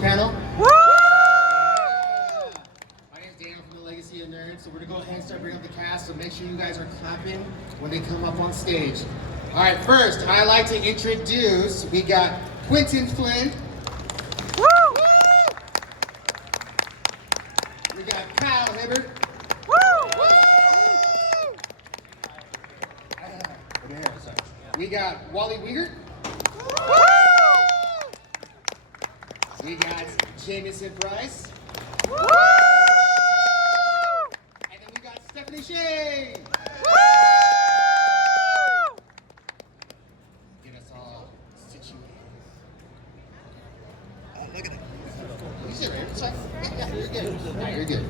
Panel. Woo! My name's Daniel from the Legacy of Nerds. So we're gonna go ahead and start bringing up the cast. So make sure you guys are clapping when they come up on stage. All right, first I'd like to introduce. We got Quinton Flynn. Woo! We got Kyle Hebert. Woo! We got Wally Wingert. Woo! We got Jamieson Price. Woo! And then we got Sheh. Woo! Get us all situated. Look at it. You sit right here. It's fine. Yeah, you're good. Nah, you're good.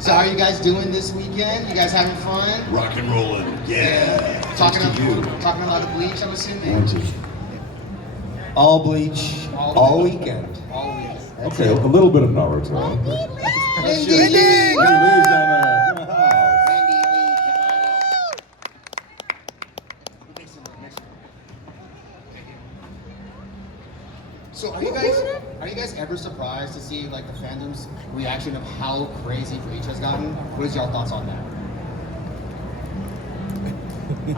So how are you guys doing this weekend? You guys having fun? Rock and rolling. Yeah. Talking Thanks a lot of Bleach, I'm assuming. All Bleach, all weekend. All week. That's Okay, it. a little bit of Naruto. Wendee! So are you guys ever surprised to see like the fandom's reaction of how crazy Bleach has gotten? What is y'all thoughts on that?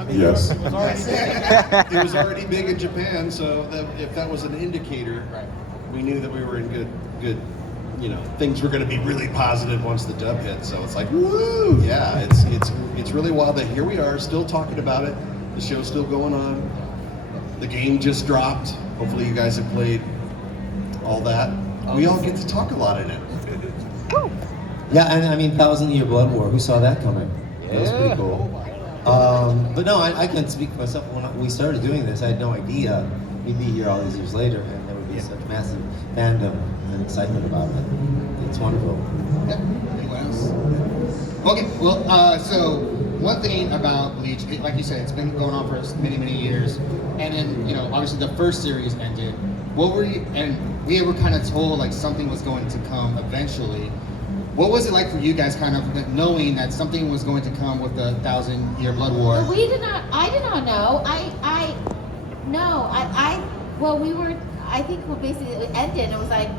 Yes. It was already big in Japan, so if that was an indicator, Right. we knew that we were in good, things were going to be really positive once the dub hit. So it's like, woo! Yeah, it's really wild that here we are still talking about it. The show's still going on. The game just dropped. Hopefully you guys have played all that. We all get to talk a lot in it. Yeah, and I mean, 1,000-Year Blood War. Who saw that coming? That was pretty cool. But no, I can't speak for myself. When we started doing this, I had no idea we'd be here all these years later, and there would be such massive fandom and excitement about it. It's wonderful. Yep. Anyone else? Okay, well, so one thing about Bleach, like you said, it's been going on for many, many years. And then, obviously the first series ended. What were you, and we were kind of told like something was going to come eventually. What was it like for you guys kind of knowing that something was going to come with the 1,000-Year Blood War? Well, I did not know. I think when basically it ended, it was like,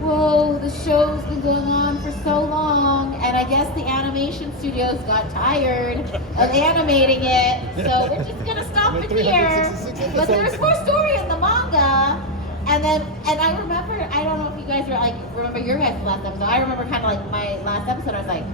whoa, the show's been going on for so long, and I guess the animation studios got tired of animating it, so we're just gonna stop it here. But there's more story in the manga, and I remember, I don't know if you guys remember your guys' last episode. I remember kind of like my last episode. I was like,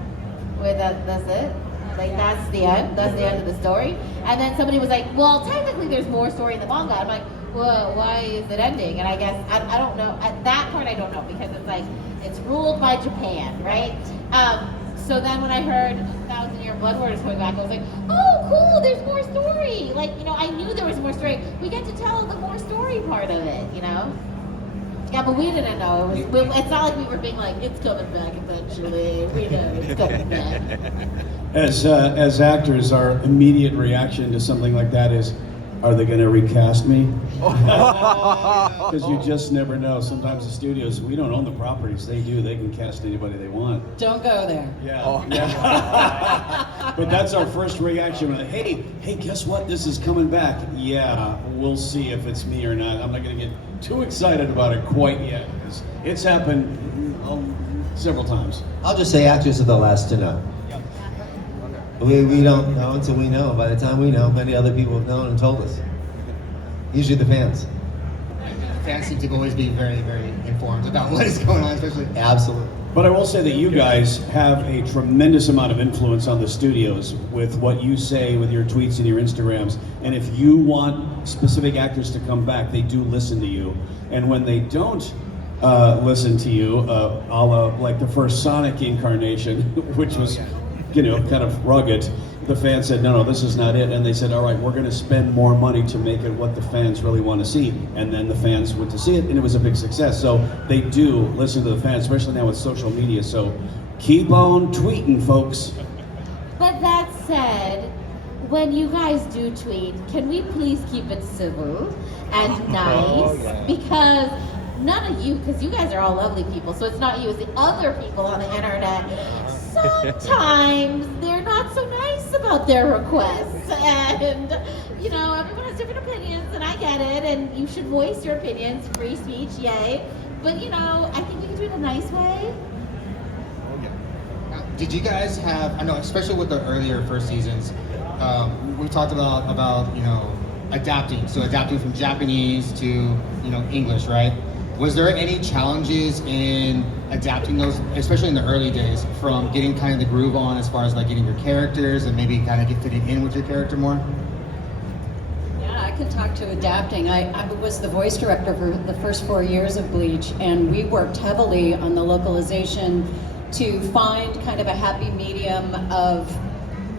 wait, that's it? Like that's the end? That's the end of the story? And then somebody was like, well, technically there's more story in the manga. I'm like, well, why is it ending? And I guess, I don't know. At that part I don't know, because it's like, it's ruled by Japan, right? So then when I heard 1,000-Year Blood War is coming back, I was like, oh, cool, there's more story. Like, I knew there was more story. We get to tell the more story part of it, Yeah, but we didn't know. It's not like we were being like, it's coming back eventually. We know it's coming back. As actors, our immediate reaction to something like that is, are they going to recast me? Because you just never know. Sometimes the studios, we don't own the properties. They do. They can cast anybody they want. Don't go there. Yeah. Yeah. But that's our first reaction. We're like, hey, guess what? This is coming back. Yeah, we'll see if it's me or not. I'm not going to get too excited about it quite yet, because it's happened several times. I'll just say actors are the last to know. We don't know until we know. By the time we know, many other people have known and told us. Usually the fans. Fans seem to always be very, very informed about what is going on, especially. Absolutely. But I will say that you guys have a tremendous amount of influence on the studios with what you say, with your tweets and your Instagrams. And if you want specific actors to come back, they do listen to you. And when they don't listen to you, a la like the first Sonic incarnation, which was, kind of rugged, the fans said, no, this is not it. And they said, all right, we're going to spend more money to make it what the fans really want to see. And then the fans went to see it, and it was a big success. So they do listen to the fans, especially now with social media. So keep on tweeting, folks. But that said, when you guys do tweet, can we please keep it civil and nice? Because none of you, because you guys are all lovely people, so it's not you, it's the other people on the internet. sometimes they're not so nice about their requests. And, you know, everyone has different opinions, and I get it, and you should voice your opinions. Free speech, yay. But, you know, I think we can do it in a nice way. Did you guys have, I know, especially with the earlier first seasons, we talked about, you know, adapting. So adapting from Japanese to, you know, English, right? Was there any challenges in adapting those, especially in the early days, from getting kind of the groove on as far as like getting your characters and maybe kind of get fitted in with your character more? Yeah, I can talk to adapting. I was the voice director for the first 4 years of Bleach, and we worked heavily on the localization to find kind of a happy medium of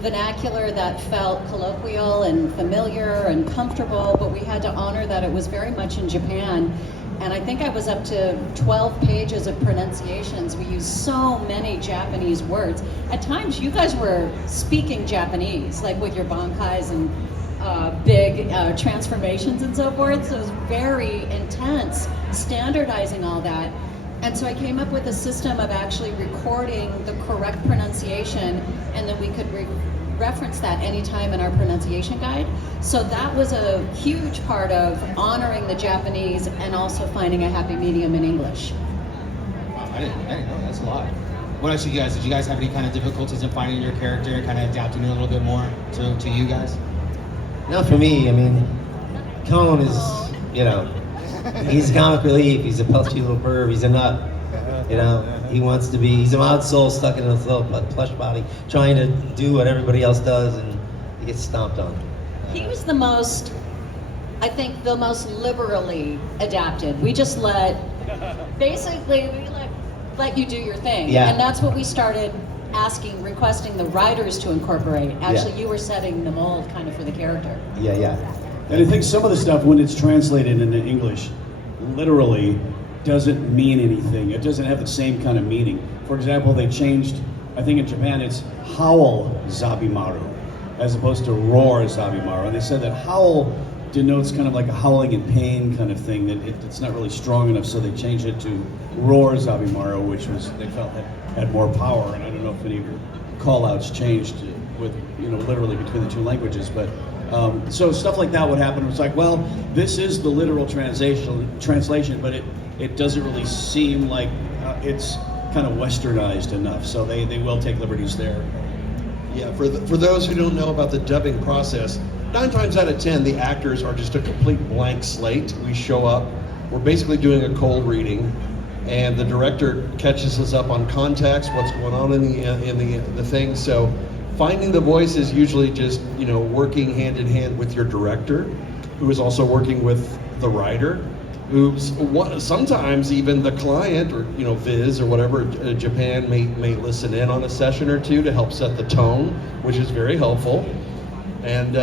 vernacular that felt colloquial and familiar and comfortable, but we had to honor that it was very much in Japan. And I think I was up to 12 pages of pronunciations. We used so many Japanese words. At times, you guys were speaking Japanese, like with your bankais and big transformations and so forth. So it was very intense, standardizing all that. And so I came up with a system of actually recording the correct pronunciation, and then we could reference that anytime in our pronunciation guide. So that was a huge part of honoring the Japanese and also finding a happy medium in English. Wow, I didn't know, that's a lot. What else did you guys have any kind of difficulties in finding your character and kind of adapting it a little bit more to you guys? No, for me, I mean, Cone is, you know, he's comic relief, he's a puffy little perv, he's a nut. You know, he wants to be, he's a odd soul stuck in his little plush body, trying to do what everybody else does, and he gets stomped on. He was the most, I think, the most liberally adapted. We just basically, we let you do your thing. Yeah. And that's what we started requesting the writers to incorporate. Actually, you were setting the mold kind of for the character. Yeah, yeah. And I think some of the stuff, when it's translated into English, literally doesn't mean anything. It doesn't have the same kind of meaning. For example, they changed, I think in Japan it's howl zabimaru, as opposed to roar zabimaru. And they said that howl denotes kind of like a howling in pain kind of thing, that it's not really strong enough, so they changed it to roar zabimaru, which was, they felt had more power. And I don't know if any of your call-outs changed with, you know, literally between the two languages, but so stuff like that would happen. It was like, well, this is the literal translation, but it doesn't really seem like it's kind of westernized enough. So they will take liberties there. Yeah, for those who don't know about the dubbing process, 9 times out of 10, the actors are just a complete blank slate. We show up, we're basically doing a cold reading, and the director catches us up on context, what's going on in the thing. So finding the voice is usually just, you know, working hand in hand with your director, who is also working with the writer, who's sometimes even the client, or, you know, Viz or whatever, Japan may listen in on a session or two to help set the tone, which is very helpful. And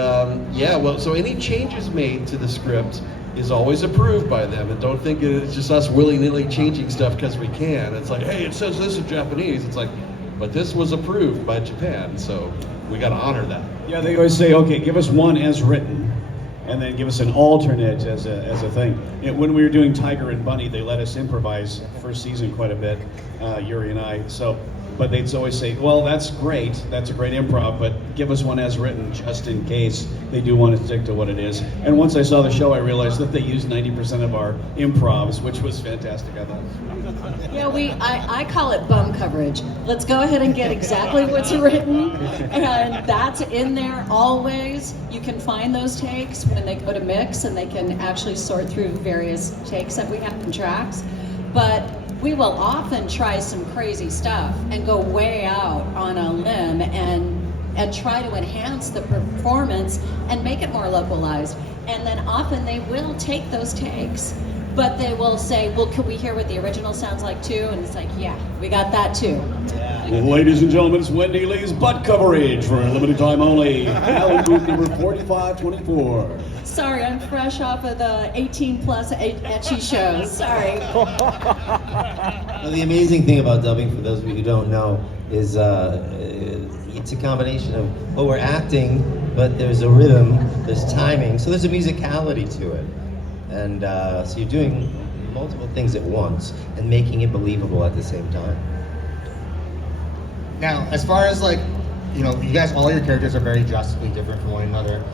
yeah, well, so any changes made to the script is always approved by them, and don't think it's just us willy-nilly changing stuff because we can. It's like, hey, it says this in Japanese. It's like, but this was approved by Japan, so we got to honor that. Yeah, they always say, okay, give us one as written, and then give us an alternate as a thing. When we were doing Tiger and Bunny, they let us improvise first season quite a bit, Yuri and I. So, but they'd always say, well, that's great, that's a great improv, but give us one as written just in case they do want to stick to what it is. And once I saw the show, I realized that they used 90% of our improvs, which was fantastic, I thought. Yeah, I call it bum coverage. Let's go ahead and get exactly what's written, and that's in there always. You can find those takes when they go to mix, and they can actually sort through various takes that we have in tracks. But we will often try some crazy stuff and go way out on a limb and try to enhance the performance and make it more localized. And then often they will take those takes, but they will say, well, could we hear what the original sounds like too? And it's like, yeah, we got that too. Ladies and gentlemen, it's Wendee Lee's butt coverage for a limited time only. Now in booth number 4524. Sorry, I'm fresh off of the 18 plus etchy shows, sorry. Well, the amazing thing about dubbing, for those of you who don't know, is it's a combination of, well, we're acting, but there's a rhythm, there's timing, so there's a musicality to it. And so you're doing multiple things at once and making it believable at the same time. Now, as far as like, you know, you guys, all your characters are very drastically different from one another.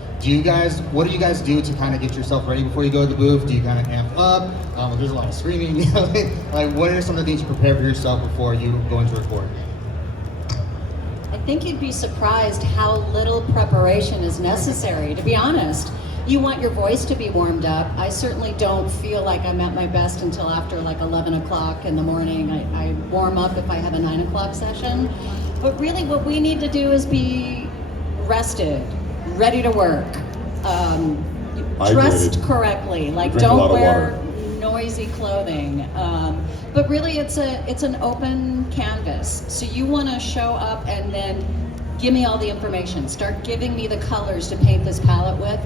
What do you guys do to kind of get yourself ready before you go to the booth? Do you kind of amp up? There's a lot of screaming, you know, like what are some of the things you prepare for yourself before you go into record? I think you'd be surprised how little preparation is necessary, to be honest. You want your voice to be warmed up. I certainly don't feel like I'm at my best until after like 11 o'clock in the morning. I warm up if I have a 9 o'clock session. But really what we need to do is be rested, ready to work, dressed correctly. Like Drink a lot don't of wear water. noisy clothing. But really it's an open canvas. So you want to show up and then give me all the information. Start giving me the colors to paint this palette with.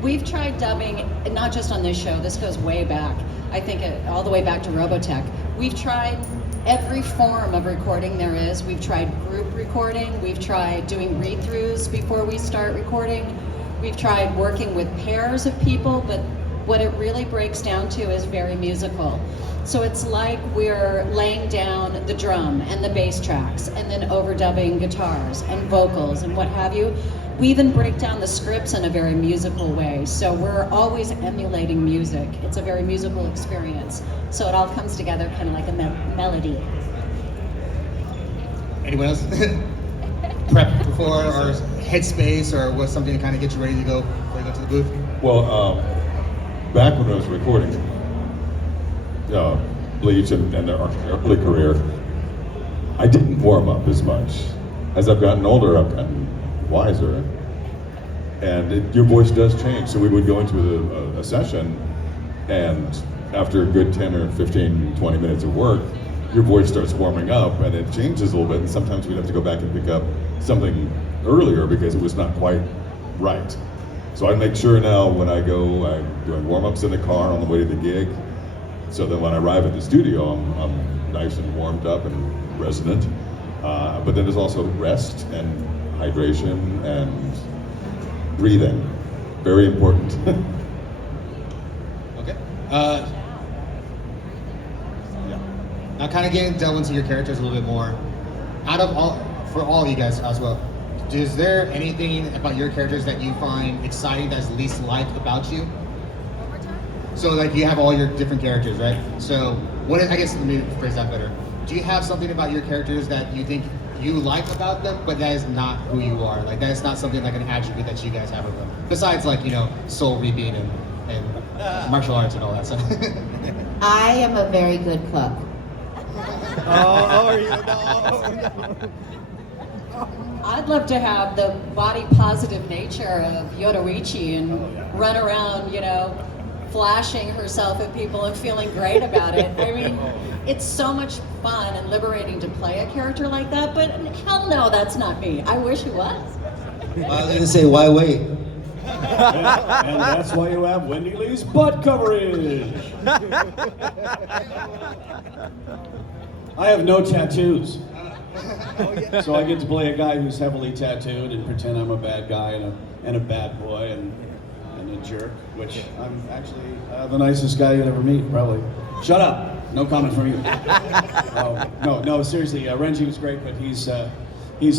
We've tried dubbing, not just on this show, this goes way back. I think all the way back to Robotech. We've tried every form of recording there is. We've tried group recording. We've tried doing read-throughs before we start recording. We've tried working with pairs of people, but what it really breaks down to is very musical. So it's like we're laying down the drum and the bass tracks and then overdubbing guitars and vocals and what have you. We even break down the scripts in a very musical way. So we're always emulating music. It's a very musical experience. So it all comes together kind of like a melody. Anyone else? Prep before or headspace or what's something to kind of get you ready to go before you go to the booth? Well, back when I was recording Bleach and their early career, I didn't warm up as much. As I've gotten older, I've gotten wiser, and your voice does change. So we would go into a session, and after a good 10 or 15, 20 minutes of work, your voice starts warming up, and it changes a little bit, and sometimes we'd have to go back and pick up something earlier because it was not quite right. So I make sure now when I go, I'm doing warm-ups in the car on the way to the gig, so that when I arrive at the studio, I'm nice and warmed up and resonant. But then there's also rest and hydration and breathing. Very important. Okay. Yeah. Now, kind of delve into your characters a little bit more. For all you guys as well, is there anything about your characters that you find exciting that's least liked about you? So, like, you have all your different characters, right? So, I guess let me phrase that better. Do you have something about your characters that you think you like about them, but that is not who you are? Like, that is not something like an attribute that you guys have of them. Besides, like, you know, soul reaping and martial arts and all that stuff. I am a very good cook. I'd love to have the body positive nature of Yoruichi and run around, you know, flashing herself at people and feeling great about it. I mean, it's so much fun and liberating to play a character like that, but hell no, that's not me. I wish it was. I was gonna say, why wait? And that's why you have Wendee Lee's butt coverage. I have no tattoos. So I get to play a guy who's heavily tattooed and pretend I'm a bad guy and a bad boy and a jerk, which I'm actually the nicest guy you'd ever meet, probably. Shut up. No comment from you. No, seriously, Renji was great, but he's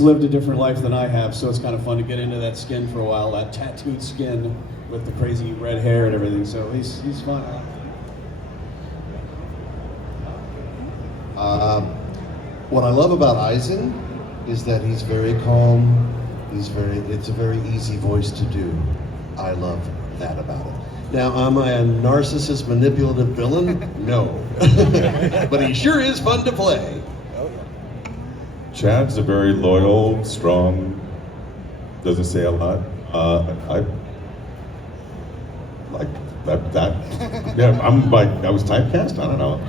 lived a different life than I have, so it's kind of fun to get into that skin for a while, that tattooed skin with the crazy red hair and everything, so he's fun. What I love about Eisen is that he's very calm. It's a very easy voice to do. I love that about it. Now, am I a narcissist, manipulative villain? No. But he sure is fun to play. Chad's a very loyal, strong, doesn't say a lot. I like that. Yeah, I was typecast? I don't know.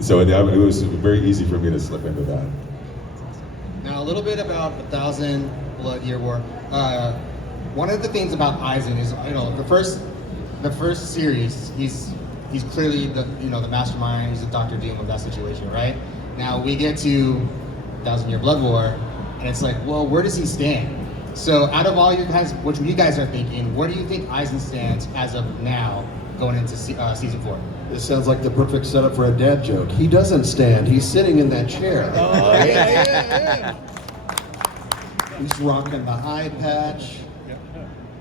So yeah, it was very easy for me to slip into that. Now, a little bit about 1,000 Blood Year War. One of the things about Eisen is, you know, the first series, he's clearly the mastermind. He's the Dr. Doom of that situation, right? Now we get to 1,000 Year Blood War, and it's like, well, where does he stand? So out of all you guys, what you guys are thinking, where do you think Eisen stands as of now going into season 4? This sounds like the perfect setup for a dad joke. He doesn't stand, he's sitting in that chair. Oh, yeah. He's rocking the eye patch.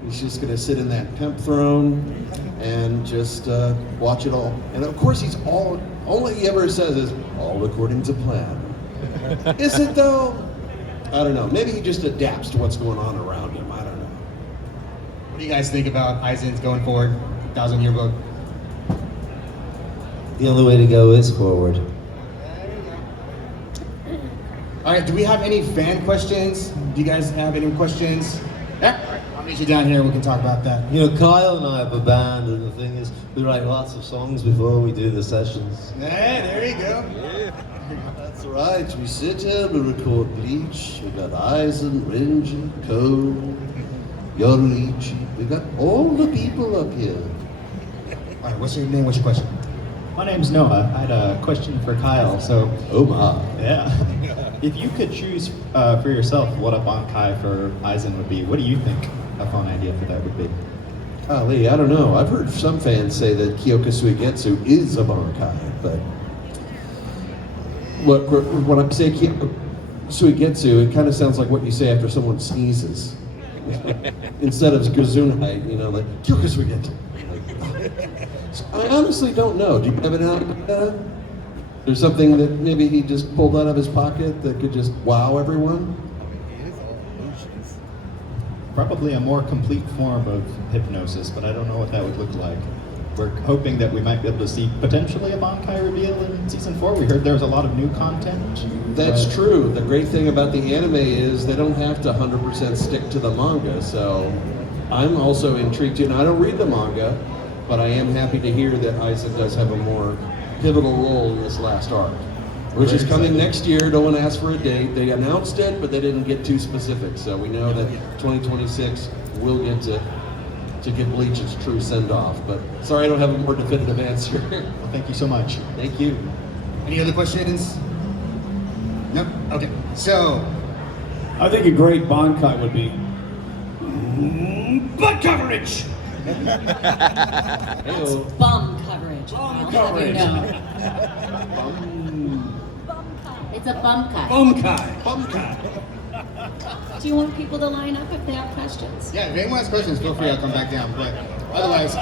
He's just gonna sit in that pimp throne and just watch it all. And of course all he ever says is, all according to plan. Is it though? I don't know. Maybe he just adapts to what's going on around him. I don't know. What do you guys think about Eisen's going forward, 1,000 yearbook? The only way to go is forward. All right, do we have any fan questions? Do you guys have any questions? Yeah, all right, I'll meet you down here. We can talk about that. You know, Kyle and I have a band, and the thing is, we write lots of songs before we do the sessions. Yeah, there you go. That's right. We sit here, we record Bleach. We got Eisen, Ranger, Cole, Yorichi. We got all the people up here. All right, what's your name? What's your question? My name's Noah. I had a question for Kyle. So, Oh my. yeah, if you could choose for yourself what a Bankai for Eisen would be, what do you think a fun idea for that would be? Lee, I don't know. I've heard some fans say that Kyoka Suigetsu is a Bankai, but when I say Kyoka Suigetsu, it kind of sounds like what you say after someone sneezes. Instead of Gesundheit, you know, like Kyoka Suigetsu. So I honestly don't know. Do you have an idea? There's something that maybe he just pulled out of his pocket that could just wow everyone? Probably a more complete form of hypnosis, but I don't know what that would look like. We're hoping that we might be able to see potentially a Bankai reveal in season 4. We heard there's a lot of new content. That's but- true. The great thing about the anime is they don't have to 100% stick to the manga, so I'm also intrigued too. And I don't read the manga, but I am happy to hear that Eisen does have a more pivotal role in this last arc, which is coming next year. No one asked for a date. They announced it, but they didn't get too specific. So we know that 2026 we'll get to get Bleach's true send-off. But sorry, I don't have a more definitive answer. Well, thank you so much. Thank you. Any other questions? No? Okay, so, I think a great Bankai would be butt coverage. Hey-o. Bum coverage. I'll have you know. It's a bum cut. Bumkai. Do you want people to line up if they have questions? yeah, if anyone has questions, feel free, I'll come back down. But otherwise,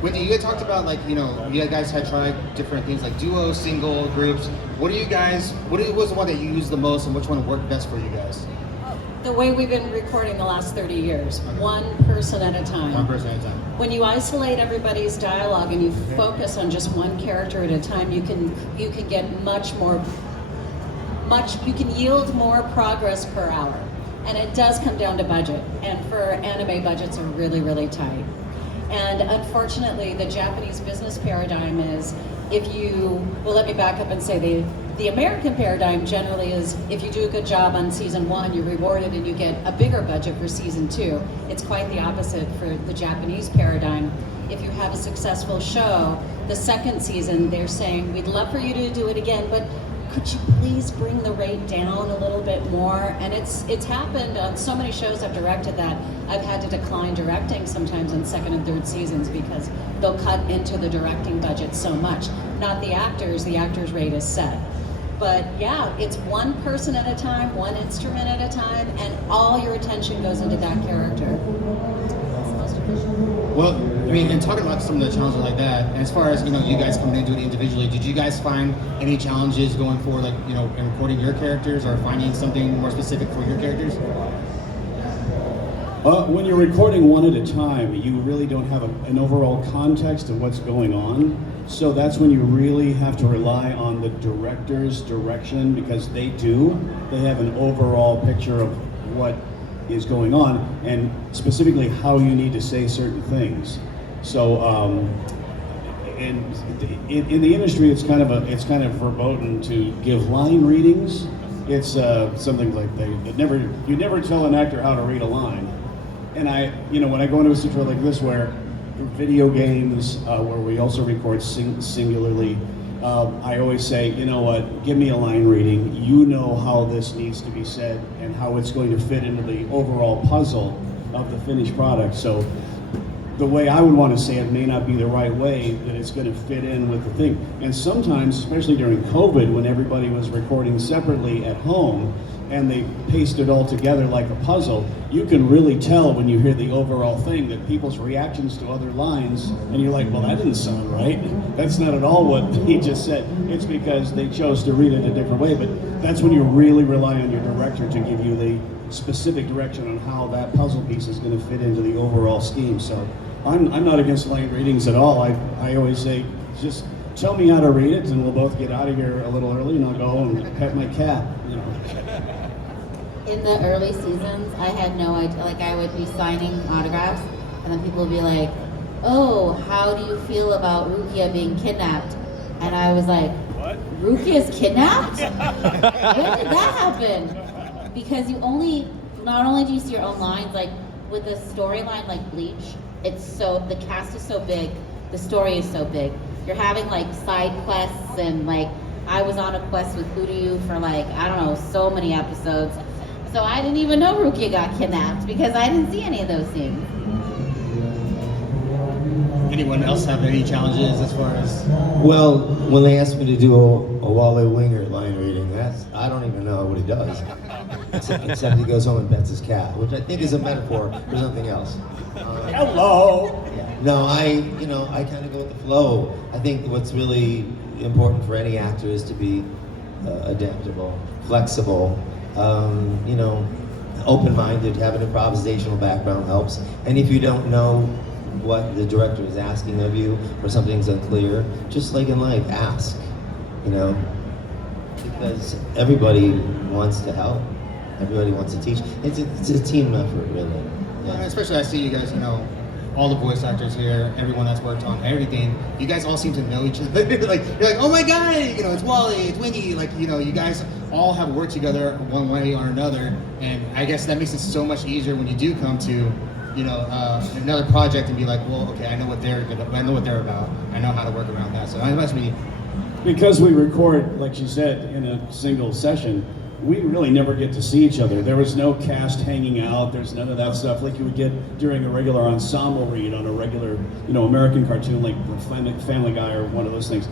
Wendee, you had talked about, like, you know, you guys had tried different things like duo, single, groups. What was the one that you used the most, and which one worked best for you guys? The way we've been recording the last 30 years, one person at a time. One person at a time. When you isolate everybody's dialogue and you focus on just one character at a time, you can get you can yield more progress per hour. And it does come down to budget. And for anime, budgets are really, really tight. And unfortunately, the Japanese business paradigm is let me back up and say the American paradigm generally is if you do a good job on season 1, you're rewarded and you get a bigger budget for season 2. It's quite the opposite for the Japanese paradigm. If you have a successful show, the second season, they're saying, we'd love for you to do it again, but could you please bring the rate down a little bit more? And it's happened on so many shows I've directed that I've had to decline directing sometimes on second and third seasons because they'll cut into the directing budget so much. Not the actors rate is set. But yeah, it's one person at a time, one instrument at a time, and all your attention goes into that character. It's the most efficient. Well, I mean, and talking about some of the challenges like that, as far as, you know, you guys coming into it individually, did you guys find any challenges going forward, like, you know, in recording your characters or finding something more specific for your characters? When you're recording one at a time, you really don't have an overall context of what's going on. So that's when you really have to rely on the director's direction because they have an overall picture of what is going on and specifically how you need to say certain things. So in the industry, it's kind of verboten to give line readings. It's something like you never tell an actor how to read a line. And when I go into a situation like this where video games, where we also record singularly, I always say, you know what, give me a line reading. You know how this needs to be said and how it's going to fit into the overall puzzle of the finished product. So the way I would want to say it may not be the right way that it's going to fit in with the thing. And sometimes, especially during COVID, when everybody was recording separately at home and they pasted it all together like a puzzle, you can really tell when you hear the overall thing that people's reactions to other lines, and you're like, well, that didn't sound right. That's not at all what he just said. It's because they chose to read it a different way, but that's when you really rely on your director to give you the specific direction on how that puzzle piece is going to fit into the overall scheme. So I'm not against line readings at all. I always say, just tell me how to read it and we'll both get out of here a little early and I'll go and pet my cat, you know. In the early seasons, I had no idea, like I would be signing autographs and then people would be like, oh, how do you feel about Rukia being kidnapped? And I was like, what? Rukia's kidnapped? When did that happen? Because not only do you see your own lines, like with a storyline like Bleach, the cast is so big, the story is so big. You're having like side quests and like, I was on a quest with Hoodoo for like, I don't know, so many episodes. So I didn't even know Rukia got kidnapped because I didn't see any of those scenes. Anyone else have any challenges as far as? Well, when they asked me to do a Wale Wingert line reading, I don't even know what he does. Except he goes home and pets his cat, which I think is a metaphor for something else. Hello! No, I kind of go with the flow. I think what's really important for any actor is to be adaptable, flexible, open-minded. Have an improvisational background helps. And if you don't know what the director is asking of you or something's unclear, just like in life, ask, because everybody wants to help. Everybody wants to teach. It's a team effort, really. Yeah. Especially I see you guys, all the voice actors here, everyone that's worked on everything, you guys all seem to know each other. You're like, oh my God, it's Wally, it's Wingert. Like, you guys all have worked together one way or another. And I guess that makes it so much easier when you do come to, another project and be like, well, okay, I know what they're about. I know how to work around that. So it must be. Because we record, like she said, in a single session, we really never get to see each other. There was no cast hanging out. There's none of that stuff like you would get during a regular ensemble read on a regular, American cartoon like Family Guy or one of those things.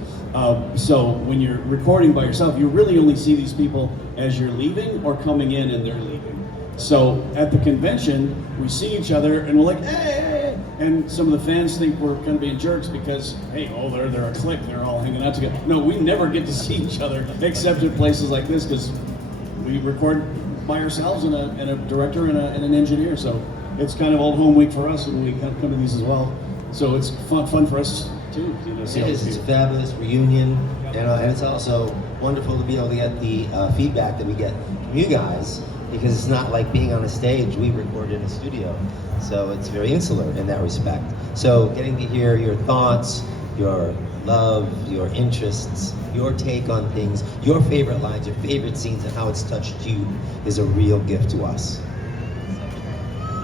So when you're recording by yourself, you really only see these people as you're leaving or coming in and they're leaving. So at the convention, we see each other and we're like, hey, and some of the fans think we're kind of being jerks because, hey, they're a clique, they're all hanging out together. No, we never get to see each other except in places like this because we record by ourselves and a director and an engineer. So it's kind of old home week for us when we come to these as well. So it's fun for us too. See It is. It's a fabulous reunion, and it's also wonderful to be able to get the feedback that we get from you guys, because it's not like being on a stage. We record in a studio, so it's very insular in that respect. So getting to hear your thoughts, your love, your interests, your take on things, your favorite lines, your favorite scenes, and how it's touched you is a real gift to us.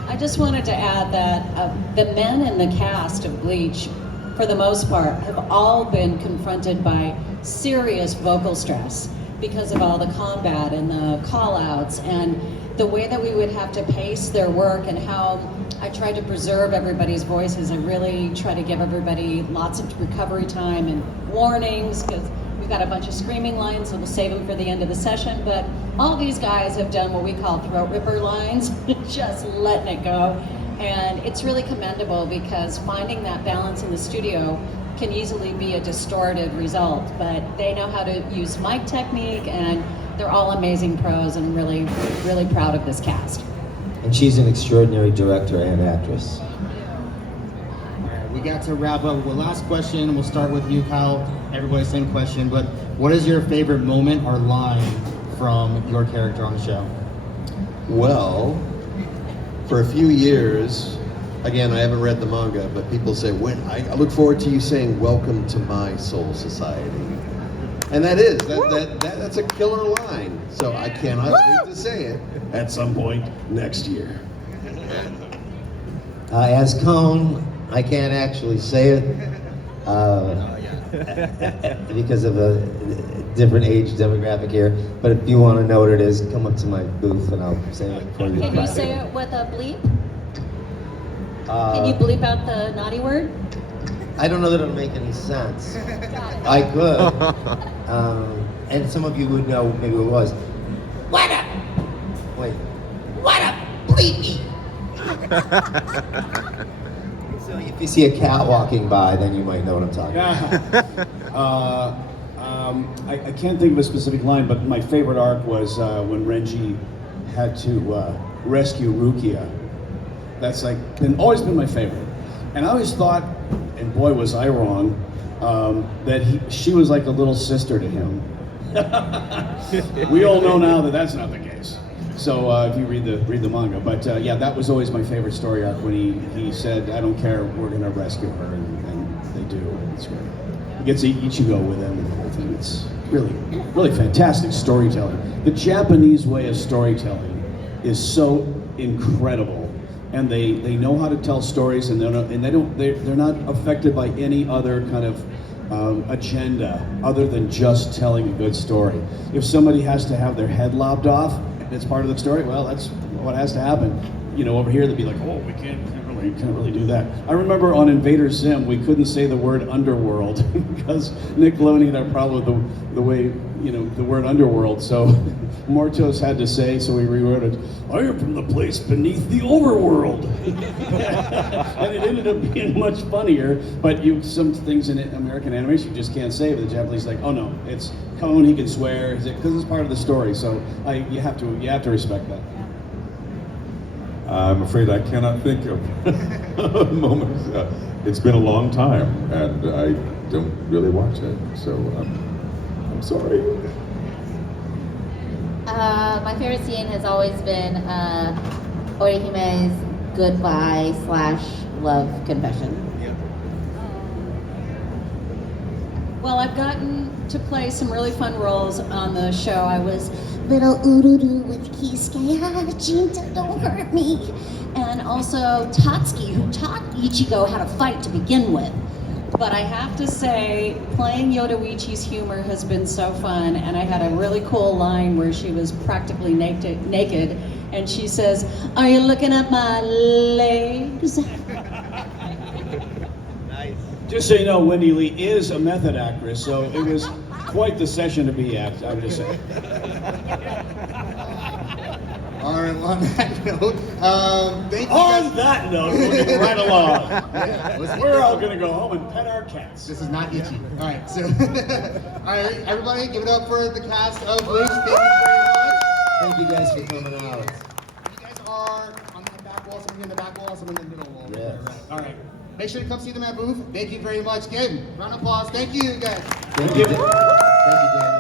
I just wanted to add that the men in the cast of Bleach, for the most part, have all been confronted by serious vocal stress because of all the combat and the call-outs and the way that we would have to pace their work and how I tried to preserve everybody's voices. I really try to give everybody lots of recovery time and warnings because we've got a bunch of screaming lines, so we'll save them for the end of the session. But all these guys have done what we call throat ripper lines, just letting it go. And it's really commendable because finding that balance in the studio can easily be a distorted result, but they know how to use mic technique and they're all amazing pros, and I'm really, really proud of this cast. And she's an extraordinary director and actress. All right, we got to wrap up with the last question. We'll start with you, Kyle. Everybody, same question, but what is your favorite moment or line from your character on the show? Well, for a few years, again, I haven't read the manga, but people say, I look forward to you saying, welcome to my soul society. And that's a killer line. So I cannot wait to say it at some point next year. As Cone, I can't actually say it, because of a different age demographic here. But if you want to know what it is, come up to my booth and I'll say it for you. Can you say it with a bleep? Uh, Can you bleep out the naughty word? I don't know that it'll make any sense. I could. And some of you would know maybe what it was. What up? Wait. What up, bleepy? So if you see a cat walking by, then you might know what I'm talking about. I can't think of a specific line, but my favorite arc was when Renji had to rescue Rukia. That's always been my favorite. And I always thought, and boy was I wrong, that she was like a little sister to him. We all know now that that's not the case. So if you read the manga, but yeah, that was always my favorite story arc when he said, "I don't care, we're gonna rescue her," and they do. It's great. He gets Ichigo with him and the whole thing. It's really fantastic storytelling. The Japanese way of storytelling is so incredible, and they know how to tell stories, and they're not affected by any other kind of agenda other than just telling a good story. If somebody has to have their head lopped off, it's part of the story. Well, that's what has to happen. You know, over here they'd be like, "Oh, we can't really do that." I remember on Invader Zim we couldn't say the word underworld because Nickelodeon had a problem with the way the word underworld. So Mortos had to say, so we rewrote it. "I am from the place beneath the overworld," and it ended up being much funnier. But some things in American animation you just can't say. But the Japanese like, "Oh no, it's Cone. He can swear because it's part of the story." So you have to respect that. I'm afraid I cannot think of moments. It's been a long time, and I don't really watch it, so I'm sorry. My favorite scene has always been Orihime's goodbye / love confession. Well, I've gotten to play some really fun roles on the show. I was little Ururu with Kisuke, Jinta, don't hurt me. And also Tatsuki, who taught Ichigo how to fight to begin with. But I have to say, playing Yodoichi's humor has been so fun, and I had a really cool line where she was practically naked, and she says, "Are you looking at my legs?" Just so you know, Wendee Lee is a method actress, so it was quite the session to be at, I'm just saying. All right, on that note, thank you. On that note, moving right along. Yeah, We're all gonna go home and pet our cats. This is not itchy. All right, so, all right, everybody, give it up for the cast of Bleach. Thank you very much. Thank you guys for coming out. You guys are on the back wall, someone in the back wall, someone in the middle wall. Yes. All right. Make sure to come see them at booth. Thank you very much. Again, round of applause. Thank you, guys. Thank you. Thank you, Dan.